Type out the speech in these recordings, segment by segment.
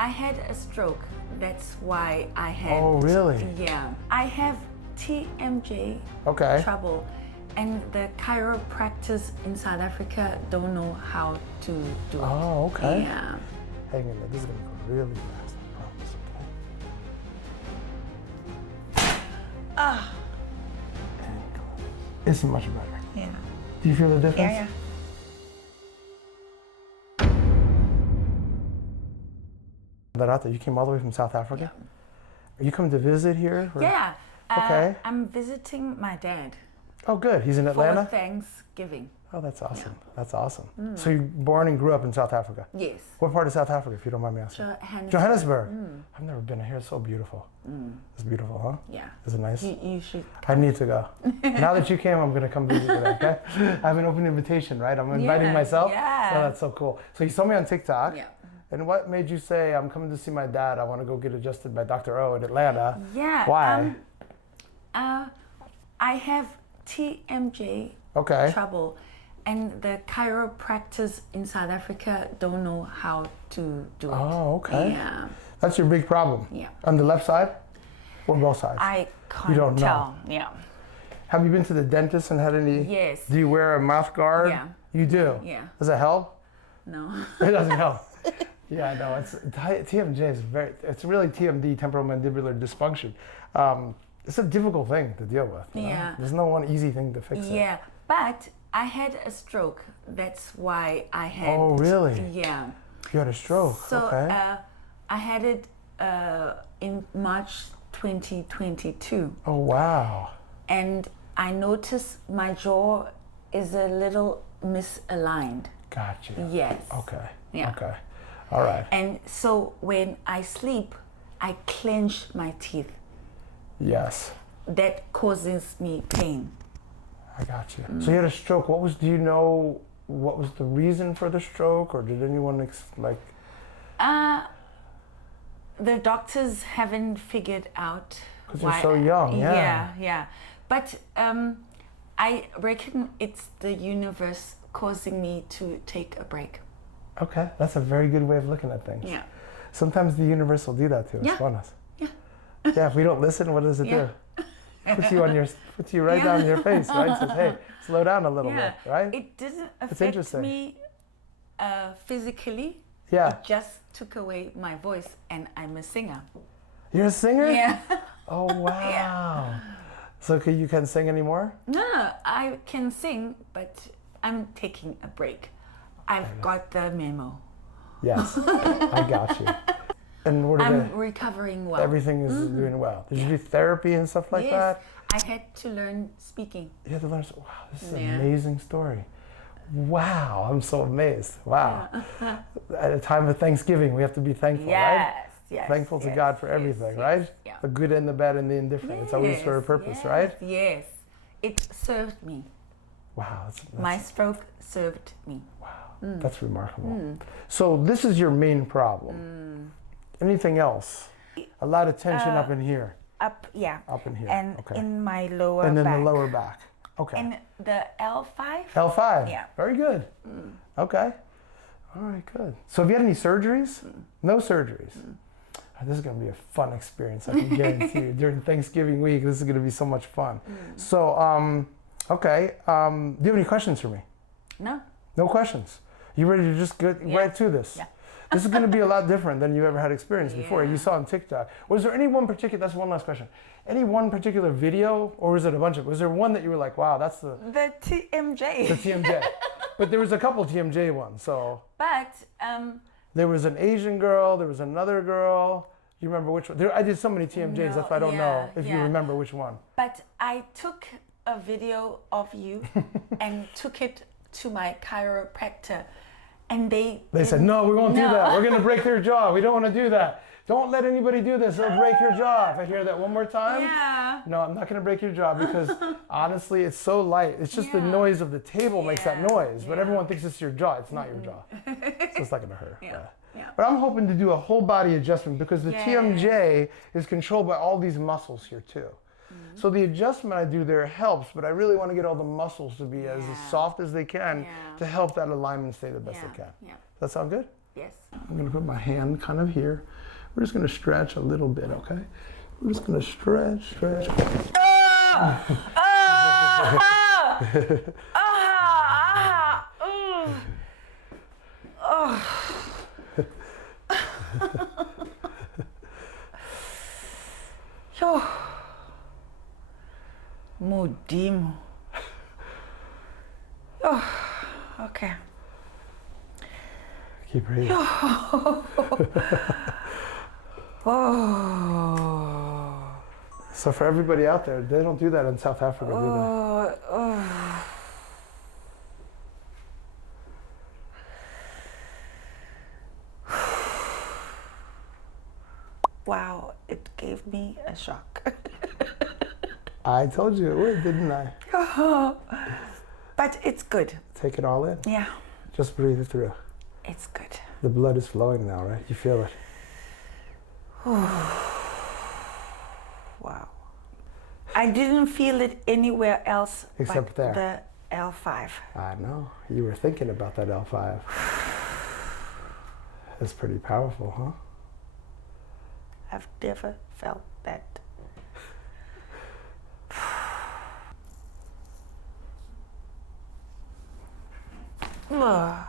I had a stroke. That's why I had. Oh, really? Yeah. I have TMJ Okay. trouble, and the chiropractors in South Africa don't know how to do it. Oh, okay. Yeah. Hang in there. This is going to go really fast. I promise, okay? Ah. And close. It's much better. Yeah. Do you feel the difference? Yeah. Barata, you came all the way from South Africa? Yeah. Are you coming to visit here? or- Yeah. Okay. I'm visiting my dad Oh, good. He's in Atlanta? for Thanksgiving. Oh, that's awesome. That's awesome. So you're born and grew up in South Africa? Yes. What part of South Africa, if you don't mind me asking? Johannesburg. I've never been here. It's so beautiful. It's beautiful, huh? Yeah. Is it nice? You should. I need to go. Now that you came, I'm going to come visit you, okay? I have an open invitation, right? I'm inviting Yeah, myself? yeah. Oh, that's so cool. So you saw me on TikTok. Yeah. And what made you say, I'm coming to see my dad, I want to go get adjusted by Dr.O in Atlanta? Yeah. Why? I have TMJ Okay. trouble, and the chiropractors in South Africa don't know how to do it. Oh, okay. Yeah. That's your big problem? Yeah. On the left side? Or both sides? I can't don't know. tell. Yeah. Have you been to the dentist and had any? Yes. Do you wear a mouth guard? Yeah. You do? Yeah. Does that help? No. It doesn't help. Yeah, no, TMJ is it's really TMD, temporal-mandibular dysfunction. It's a difficult thing to deal with. You know? Yeah. There's no one easy thing to fix it. Yeah, but I had a stroke. That's why I had. Oh, really? Yeah. You had a stroke, So okay. I had it in March 2022, Oh, wow. and I noticed my jaw is a little misaligned. Gotcha. Yes. Okay. Yeah. Okay. All right. And so when I sleep, I clench my teeth. Yes. That causes me pain. I got you. So you had a stroke. Do you know what was the reason for the stroke, or did anyone The doctors haven't figured out. Because you're so young, yeah. Yeah. But I reckon it's the universe causing me to take a break. Okay, that's a very good way of looking at things. Yeah. Sometimes the universe will do that to us, Yeah. won't it? Yeah. Yeah, if we don't listen, what does it Yeah. do? Puts you right down in your face, right? Says, hey, slow down a little bit, right? It didn't affect interesting. me physically. Yeah. It just took away my voice, and I'm a singer. You're a singer? Yeah. Oh, wow. So you can't sing anymore? No, I can sing, but I'm taking a break. I've got the memo. Yes, I got you. And I'm recovering well. everything is doing well. Did you do therapy and stuff like Yes, that? I had to learn speaking. You had to learn. Wow, this is an Yeah. amazing story. Wow, I'm so amazed. Wow. At a time of Thanksgiving, we have to be thankful, right? Yes. Thankful to yes, God for yes, everything, yes, right? Yeah. The good and the bad and the indifferent. It's always for a purpose, yes, right? Yes. It served me. Wow, that's My stroke served me. that's remarkable. So this is your main problem. Anything else? A lot of tension up in here. Up, yeah. Up in here. And okay. in my lower And then back. the lower back. Okay. And the L5? L5. Yeah. Very good. Okay. All right, good. So have you had any surgeries? No surgeries. This is going to be a fun experience, I can guarantee you. During Thanksgiving week, this is going to be so much fun. So, okay. Do you have any questions for me? No. No questions. You ready to just get right to this? Yeah. This is going to be a lot different than you ever had experience before. You saw on TikTok. Was there any one particular, that's one last question. Any one particular video, or was it a bunch of, was there one that you were like, wow, that's the TMJ. The TMJ. But there was a couple TMJ ones, so. But, There was an Asian girl, there was another girl. You remember which one? I did so many TMJs, that's why I don't know if you remember which one. But I took a video of you and took it to my chiropractor, and they said, no, we won't do that. We're going to break their jaw. We don't want to do that. Don't let anybody do this. They'll break your jaw. If I hear that one more time, no, I'm not going to break your jaw because honestly, it's so light. It's just the noise of the table makes that noise. But everyone thinks it's your jaw. It's not your jaw. So it's not going to hurt. But I'm hoping to do a whole body adjustment because the TMJ is controlled by all these muscles here too. So the adjustment I do there helps, but I really want to get all the muscles to be as soft as they can to help that alignment stay the best it can. Does that sound good? Yes. I'm gonna put my hand kind of here. We're just gonna stretch a little bit, okay? We're just gonna stretch. Yo. Modimo. Oh, okay. Keep breathing. Oh. So for everybody out there, they don't do that in South Africa, do they? Wow, it gave me a shock. I told you it would, didn't I? But it's good. Take it all in. Yeah. Just breathe it through. It's good. The blood is flowing now, right? You feel it. Wow. I didn't feel it anywhere else Except but there. the L5. I know. You were thinking about that L5. That's pretty powerful, huh? I've never felt that. Oh.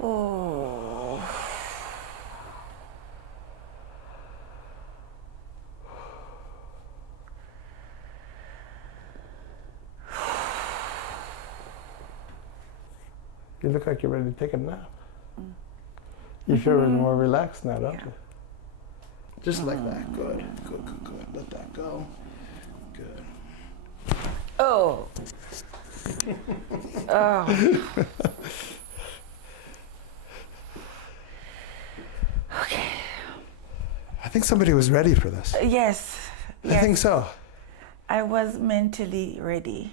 Oh. You look like you're ready to take a nap. You feel more relaxed now, don't you? Just like that. Good. Let that go. Good. Oh. Oh. Okay. I think somebody was ready for this. Yes. I think so. I was mentally ready.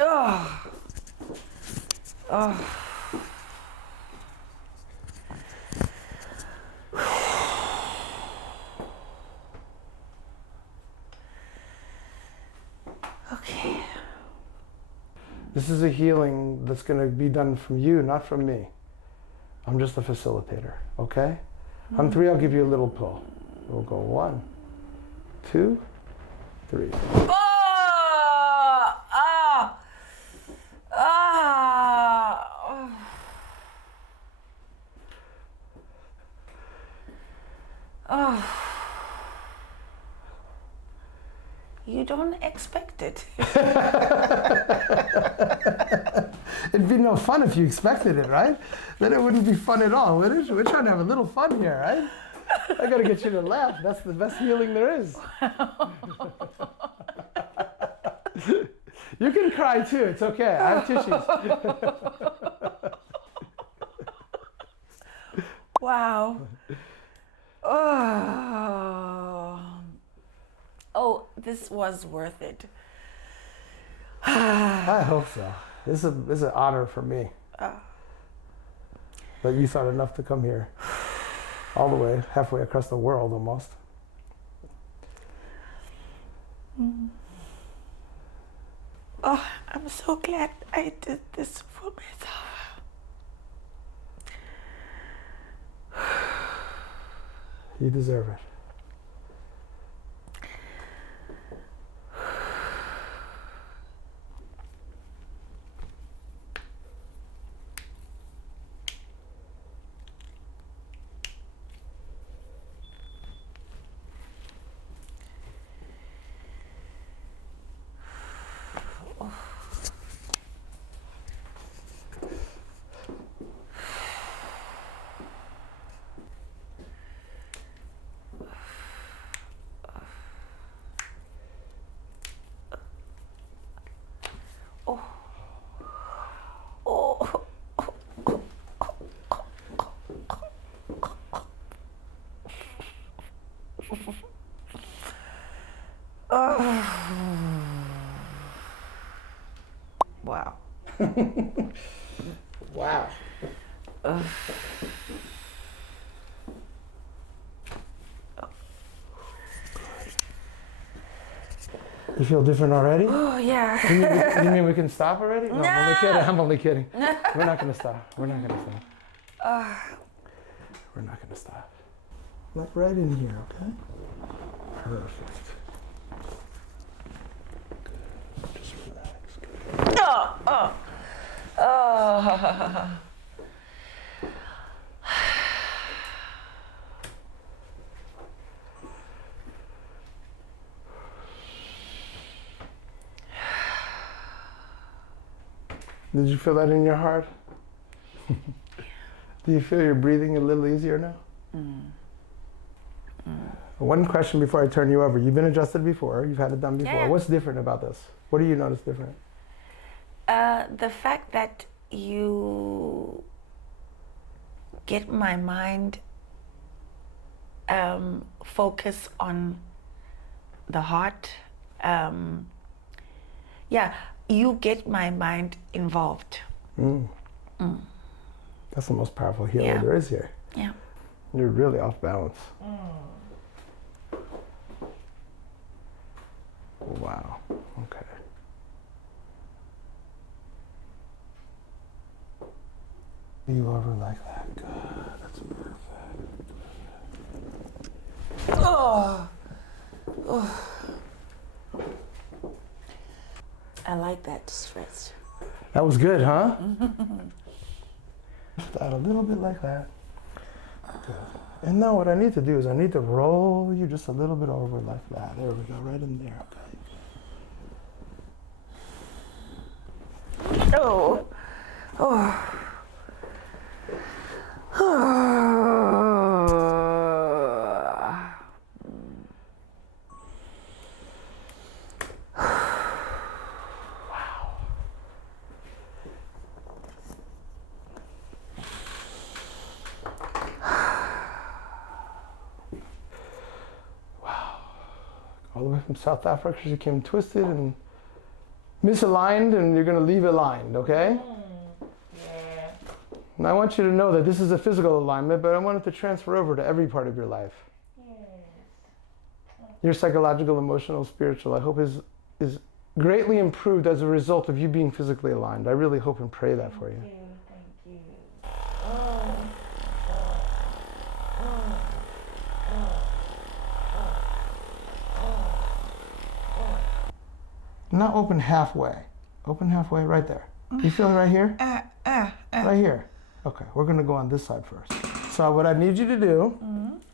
Oh. Oh. Okay. This is a healing that's going to be done from you, not from me. I'm just a facilitator, okay? On 3, I'll give you a little pull. We'll go 1, 2, 3. Oh! Ah! Ah! Oh. You don't expect it. It'd be no fun if you expected it, right? Then it wouldn't be fun at all, would it? We're trying to have a little fun here, right? I gotta get you to laugh. That's the best healing there is. You can cry too, it's okay. I have tissues. Wow. Oh. Oh, this was worth it. I hope so. This is an honor for me. That you thought enough to come here. All the way, halfway across the world almost. Oh, I'm so glad I did this for myself. You deserve it. Wow. Wow. You feel different already? Oh, yeah. You mean we can stop already? No, I'm only kidding. We're not going to stop. We're not going to stop. We're not going to stop. Like right in here, okay? Perfect. Good. Just relax. Good. Oh. Did you feel that in your heart? Do you feel you're breathing a little easier now? One question before I turn you over. You've been adjusted before. You've had it done before. Yeah. What's different about this? What do you notice different? The fact that you get my mind focus on the heart. You get my mind involved. That's the most powerful healer there is here. Yeah. You're really off balance. Wow. Okay. You over like that. Good. That's perfect. Oh. I like that stretch. That was good, huh? That a little bit like that. Good. And now what I need to do is I need to roll you just a little bit over like that. There we go, right in there. Okay. Oh. All the way from South Africa, she came twisted and misaligned, and you're going to leave aligned, okay? Yeah. And I want you to know that this is a physical alignment, but I want it to transfer over to every part of your life. Yes. Your psychological, emotional, spiritual, I hope is greatly improved as a result of you being physically aligned. I really hope and pray that for you. Thank you. Now open halfway. Open halfway right there. You feel it right here? Right here. Okay, we're going to go on this side first. So what I need you to do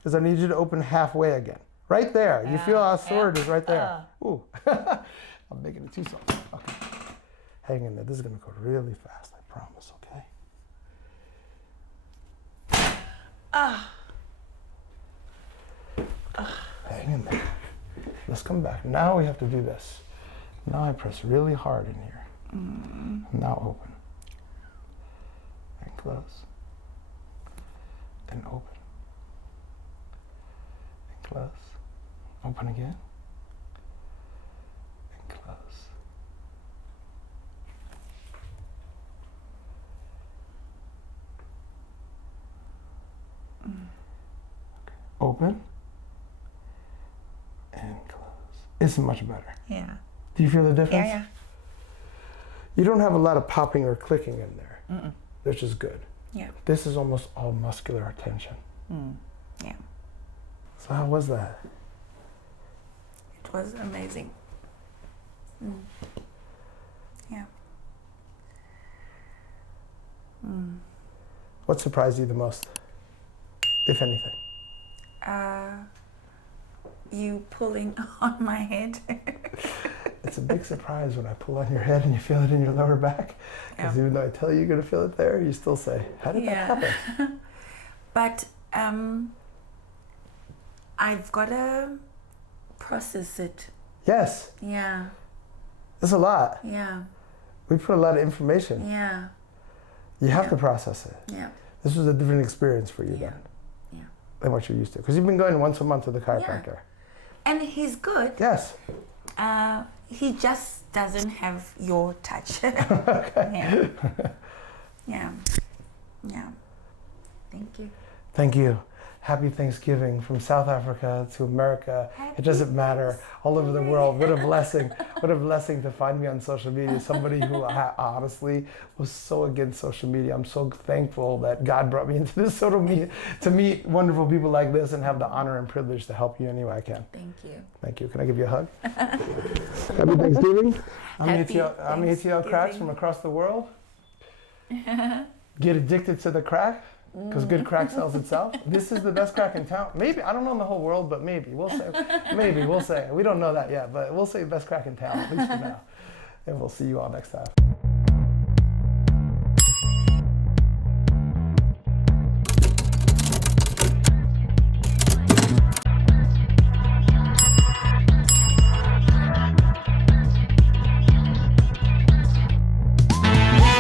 is I need you to open halfway again. Right there. You feel how sore it is right there. Ooh. I'm making it too soft. Okay. Hang in there. This is going to go really fast, I promise, okay? Hang in there. Let's come back. Now we have to do this. Now I press really hard in here. Now open. And close. And open. And close. Open again. And close. Okay. Open. And close. It's much better. Yeah. Do you feel the difference? Yeah. You don't have a lot of popping or clicking in there, which is good. Yeah. This is almost all muscular tension. Yeah. So how was that? It was amazing. Yeah. What surprised you the most, if anything? You pulling on my head. It's a big surprise when I pull on your head and you feel it in your lower back. Because even though I tell you you're going to feel it there, you still say, how did that happen? But I've got to process it. Yes. Yeah. It's a lot. Yeah. We put a lot of information. Yeah. You have to process it. Yeah. This was a different experience for you then than what you're used to. Because you've been going once a month to the chiropractor. And he's good. Yes. he just doesn't have your touch. Okay. Yeah. Yeah. Thank you. Thank you. Happy Thanksgiving from South Africa to America. It doesn't matter. All over the world. What a blessing. What a blessing to find me on social media. Somebody who honestly was so against social media. I'm so thankful that God brought me into this social media to meet wonderful people like this and have the honor and privilege to help you any way I can. Thank you. Thank you. Can I give you a hug? Happy Thanksgiving. I'm Atl Cracks from across the world. Get addicted to the crack. Because good crack sells itself. This is the best crack in town. Maybe, I don't know in the whole world, but maybe. We'll say. Maybe, we'll say. We don't know that yet, but we'll say best crack in town, at least for now. And we'll see you all next time.